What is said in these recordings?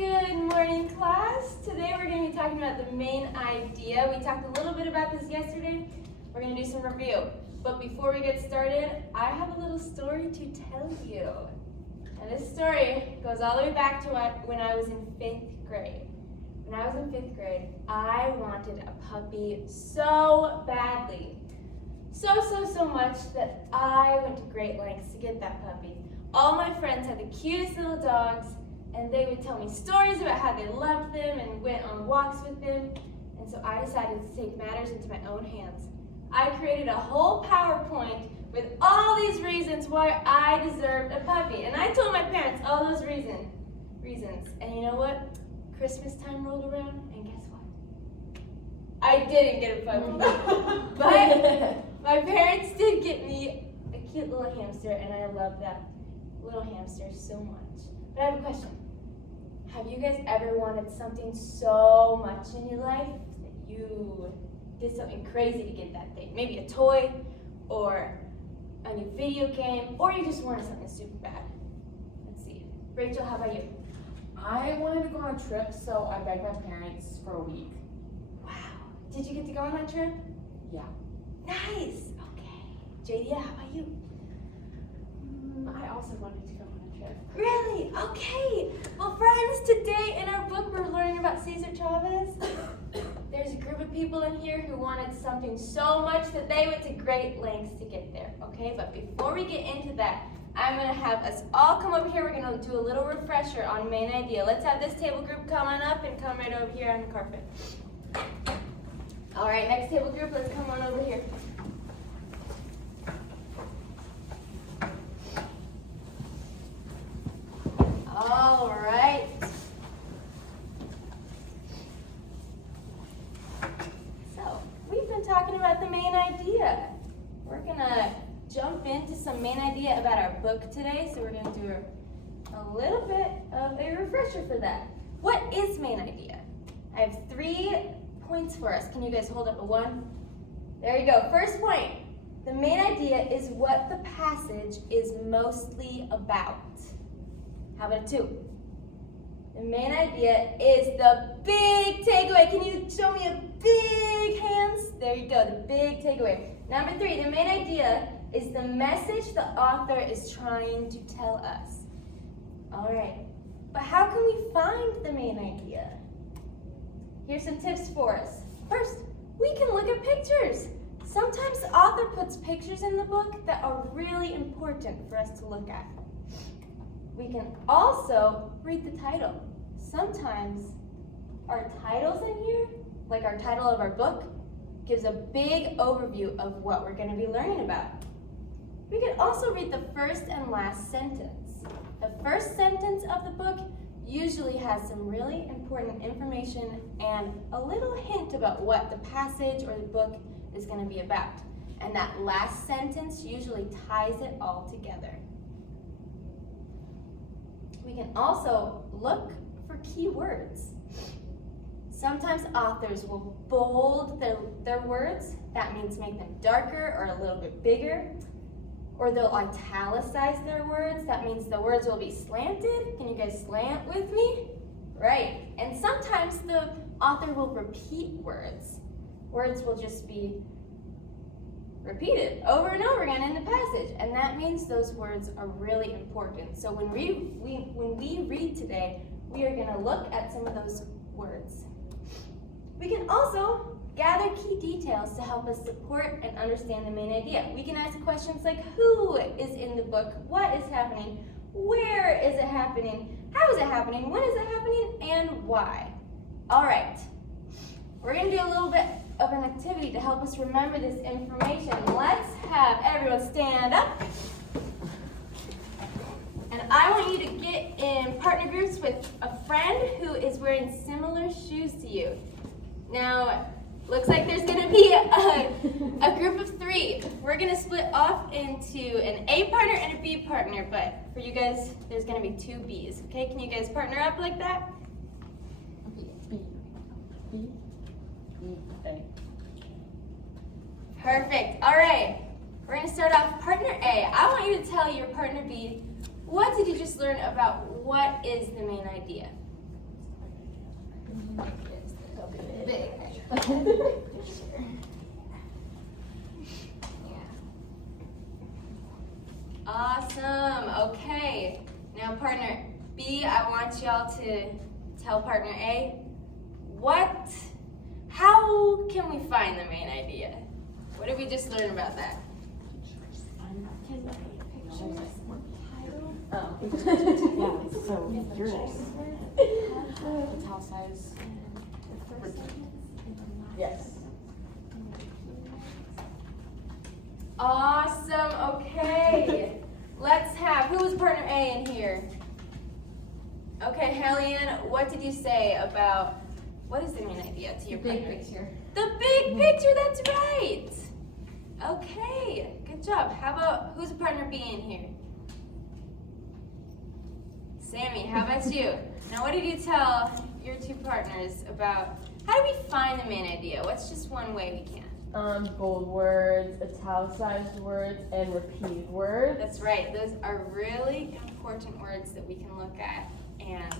Good morning, class. Today we're going to be talking about the main idea. We talked a little bit about this yesterday. We're going to do some review. But before we get started, I have a little story to tell you. And this story goes all the way back to when I was in 5th grade. When I was in 5th grade, I wanted a puppy so badly. So much that I went to great lengths to get that puppy. All my friends had the cutest little dogs, and they would tell me stories about how they loved them and went on walks with them. And so I decided to take matters into my own hands. I created a whole PowerPoint with all these reasons why I deserved a puppy. And I told my parents all those reasons. And you know what? Christmas time rolled around, and guess what? I didn't get a puppy. But my parents did get me a cute little hamster, and I love that little hamster so much. But I have a question. Have you guys ever wanted something so much in your life that you did something crazy to get that thing? Maybe a toy, or a new video game, or you just wanted something super bad? Let's see. Rachel, how about you? I wanted to go on a trip, so I begged my parents for a week. Wow. Did you get to go on that trip? Yeah. Nice. Okay. Jadia, how about you? I also wanted to go on a trip. Really? Okay. Well, friends, today in our book we're learning about Cesar Chavez. There's a group of people in here who wanted something so much that they went to great lengths to get there, okay? But before we get into that, I'm going to have us all come over here. We're going to do a little refresher on main idea. Let's have this table group come on up and come right over here on the carpet. All right, next table group, let's come on over here. All right. So, we've been talking about the main idea. We're going to jump into some main idea about our book today. So we're going to do a little bit of a refresher for that. What is main idea? I have 3 points for us. Can you guys hold up a 1? There you go. First point. The main idea is what the passage is mostly about. How about a 2? The main idea is the big takeaway. Can you show me a big hands? There you go, the big takeaway. Number 3, the main idea is the message the author is trying to tell us. All right, but how can we find the main idea? Here's some tips for us. First, we can look at pictures. Sometimes the author puts pictures in the book that are really important for us to look at. We can also read the title. Sometimes our titles in here, like our title of our book, gives a big overview of what we're going to be learning about. We can also read the first and last sentence. The first sentence of the book usually has some really important information and a little hint about what the passage or the book is going to be about. And that last sentence usually ties it all together. We can also look for key words. Sometimes authors will bold their words. That means make them darker or a little bit bigger. Or they'll italicize their words. That means the words will be slanted. Can you guys slant with me? Right. And sometimes the author will repeat words. Words will just be repeated over and over again in the passage. And that means those words are really important. So when we read today, we are going to look at some of those words. We can also gather key details to help us support and understand the main idea. We can ask questions like, who is in the book? What is happening? Where is it happening? How is it happening? When is it happening? And why? All right. We're going to do a little bit of an activity to help us remember this information. Let's have everyone stand up. And I want you to get in partner groups with a friend who is wearing similar shoes to you. Now, looks like there's going to be a group of 3. We're going to split off into an A partner and a B partner, but for you guys, there's going to be 2 Bs. Okay, can you guys partner up like that? B, A. Perfect. All right. We're going to start off partner A. I want you to tell your partner B, what did you just learn about what is the main idea? Big. Awesome. Okay. Now, partner B, I want y'all to tell partner A how can we find the main idea? What did we just learn about that? Yeah, so yours. House size. Yes. Awesome. Okay. Let's have, who was partner A in here? Okay, Helene, what did you say about, what is the main idea to your partner? Big picture. The big picture, that's right. Okay, good job. How about, who's partner B in here? Sammy, how about you? Now, what did you tell your two partners about, how do we find the main idea? What's just one way we can? Bold words, italicized words, and repeated words. That's right, those are really important words that we can look at and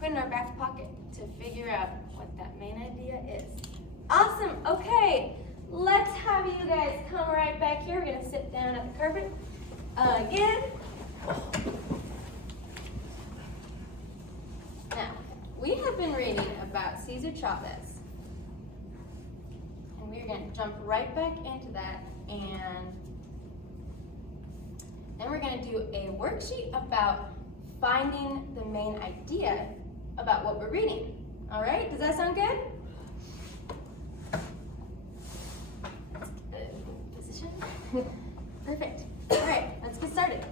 put in our back pocket to figure out what that main idea is. Awesome, okay, let's have you guys come right back here. We're gonna sit down at the carpet again. Now, we have been reading about Cesar Chavez. And we're gonna jump right back into that, and then we're gonna do a worksheet about finding the main idea about what we're reading. All right, does that sound good? Position. Perfect. All right, let's get started.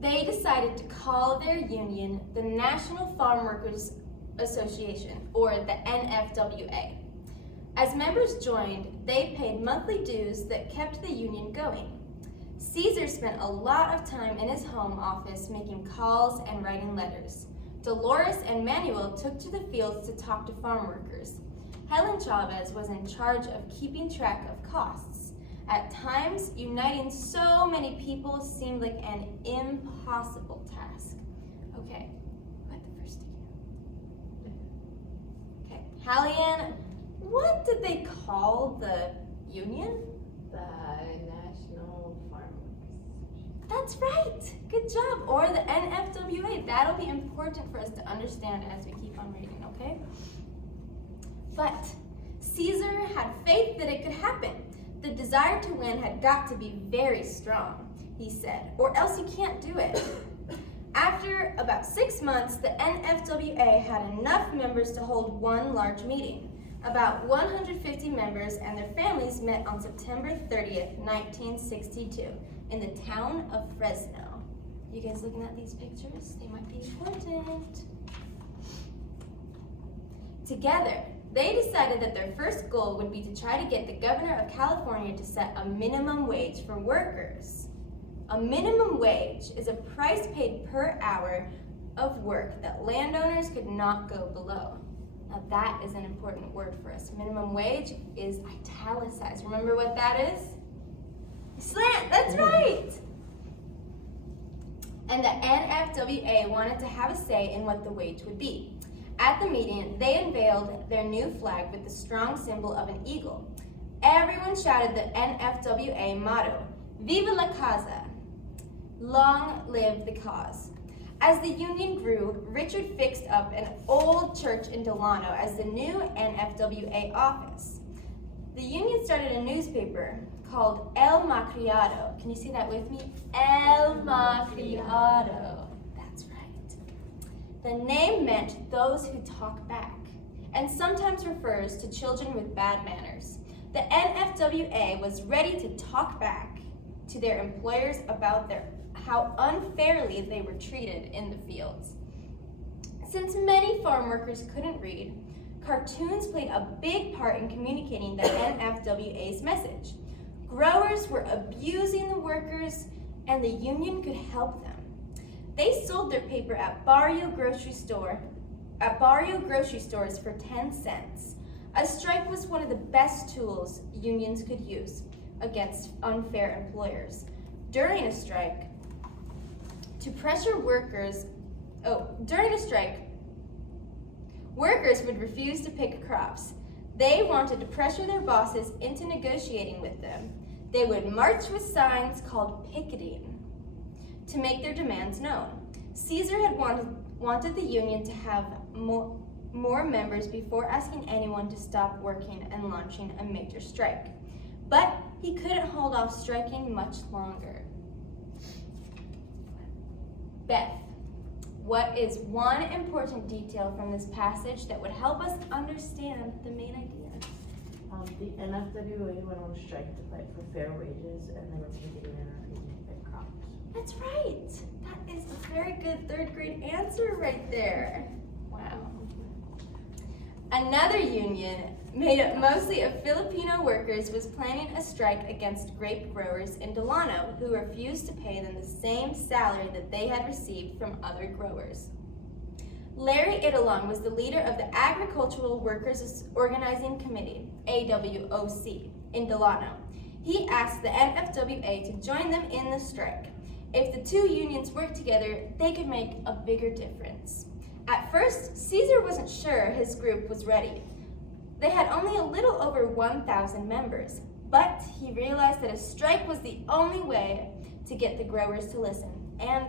They decided to call their union the National Farm Workers Association, or the NFWA. As members joined, they paid monthly dues that kept the union going. Caesar spent a lot of time in his home office making calls and writing letters. Dolores and Manuel took to the fields to talk to farm workers. Helen Chavez was in charge of keeping track of costs. At times, uniting so many people seemed like an impossible task. Okay, who had the first sticky note? Okay, Hallian, what did they call the union? The National Farm Workers. That's right, good job. Or the NFWA, that'll be important for us to understand as we keep on reading, okay? But Caesar had faith that it could happen. The desire to win had got to be very strong, he said, or else you can't do it. After about 6 months, the NFWA had enough members to hold one large meeting. About 150 members and their families met on September 30th, 1962, in the town of Fresno. You guys looking at these pictures? They might be important. Together, they decided that their first goal would be to try to get the governor of California to set a minimum wage for workers. A minimum wage is a price paid per hour of work that landowners could not go below. Now that is an important word for us. Minimum wage is italicized. Remember what that is? Slant, that's right! And the NFWA wanted to have a say in what the wage would be. At the meeting, they unveiled their new flag with the strong symbol of an eagle. Everyone shouted the NFWA motto, Viva la Causa, long live the cause. As the union grew, Richard fixed up an old church in Delano as the new NFWA office. The union started a newspaper called El Macriado. Can you say that with me? El Macriado. That's right. The name meant those who talk back, and sometimes refers to children with bad manners. The NFWA was ready to talk back to their employers about how unfairly they were treated in the fields. Since many farm workers couldn't read, cartoons played a big part in communicating the NFWA's message. Growers were abusing the workers, and the union could help them. They sold their paper at Barrio grocery stores for 10 cents. A strike was one of the best tools unions could use against unfair employers. During a strike, workers would refuse to pick crops. They wanted to pressure their bosses into negotiating with them. They would march with signs called picketing to make their demands known. Caesar had wanted the union to have more members before asking anyone to stop working and launching a major strike. But he couldn't hold off striking much longer. Beth, what is one important detail from this passage that would help us understand the main idea? The NFWA went on strike to fight for fair wages, and they were picketing and refusing to pick crops. That's right. That is a very good third grade answer right there. Wow. Another union, made up mostly of Filipino workers, was planning a strike against grape growers in Delano who refused to pay them the same salary that they had received from other growers. Larry Idalong was the leader of the Agricultural Workers Organizing Committee, AWOC, in Delano. He asked the NFWA to join them in the strike. If the two unions worked together, they could make a bigger difference. At first, Caesar wasn't sure his group was ready. They had only a little over 1,000 members, but he realized that a strike was the only way to get the growers to listen. And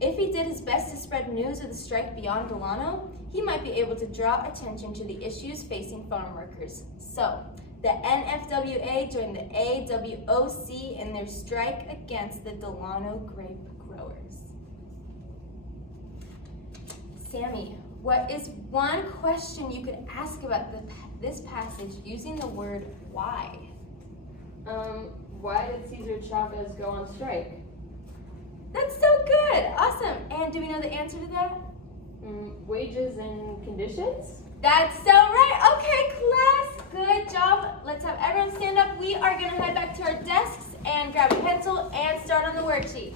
if he did his best to spread news of the strike beyond Delano, he might be able to draw attention to the issues facing farm workers. So, the NFWA joined the AWOC in their strike against the Delano grape growers. Sammy, what is one question you could ask about this passage using the word why? Why did Cesar Chavez go on strike? That's so good! Awesome! And do we know the answer to that? Wages and conditions? That's so right! Okay, class! Good job! Let's have everyone stand up. We are going to head back to our desks and grab a pencil and start on the worksheet.